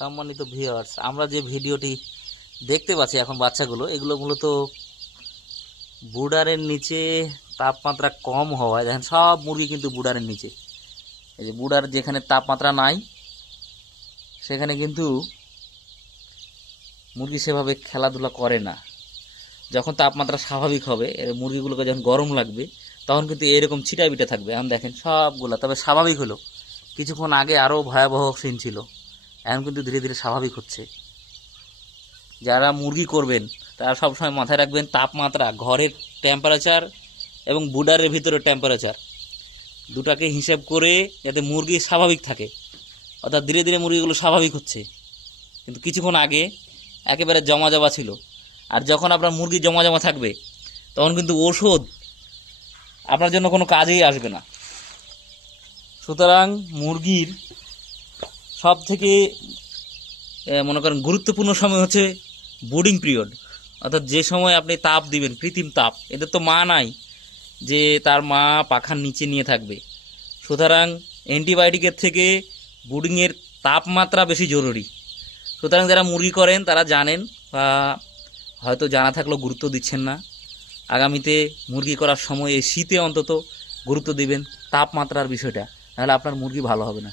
সম্মানিত ভিউয়ার্স, আমরা যে ভিডিওটি দেখতে পাচ্ছি এখন বাচ্চাগুলো, এগুলো মূলত বুডারের নিচে তাপমাত্রা কম হওয়ায় দেখেন সব মুরগি কিন্তু বুডারের নিচে। এই যে বুডার যেখানে তাপমাত্রা নাই সেখানে কিন্তু মুরগি সেভাবে খেলাধুলা করে না। যখন তাপমাত্রা স্বাভাবিক হবে, মুরগিগুলোকে যখন গরম লাগবে তখন কিন্তু এরকম ছিটাবিটা থাকবে। এখন দেখেন সবগুলা, তবে স্বাভাবিক হলো। কিছুক্ষণ আগে আরও ভয়াবহ সিন ছিল, এখন কিন্তু ধীরে ধীরে স্বাভাবিক হচ্ছে। যারা মুরগি করবেন তারা সবসময় মাথায় রাখবেন তাপমাত্রা, ঘরের টেম্পারেচার এবং বুডারের ভিতরে টেম্পারেচার দুটাকে হিসেব করে যাতে মুরগি স্বাভাবিক থাকে। অর্থাৎ ধীরে ধীরে মুরগিগুলো স্বাভাবিক হচ্ছে, কিন্তু কিছুক্ষণ আগে একেবারে জমা জমা ছিল। আর যখন আপনার মুরগি জমা জমা থাকবে তখন কিন্তু ওষুধ আপনার জন্য কোনো কাজেই আসবে না। সুতরাং মুরগির সব থেকে মনে করেন গুরুত্বপূর্ণ সময় হচ্ছে ব্রুডিং পিরিয়ড, অর্থাৎ যে সময় আপনি তাপ দিবেন, কৃত্রিম তাপ। এদের তো মা নাই যে তার মা পাখার নিচে নিয়ে থাকবে। সুতরাং অ্যান্টিবায়োটিকের থেকে ব্রুডিংয়ের তাপমাত্রা বেশি জরুরি। সুতরাং যারা মুরগি করেন তারা জানেন, বা হয়তো জানা থাকলেও গুরুত্ব দিচ্ছেন না। আগামীতে মুরগি করার সময় এই শীতে অন্তত গুরুত্ব দিবেন তাপমাত্রার বিষয়টা, নাহলে আপনার মুরগি ভালো হবে না।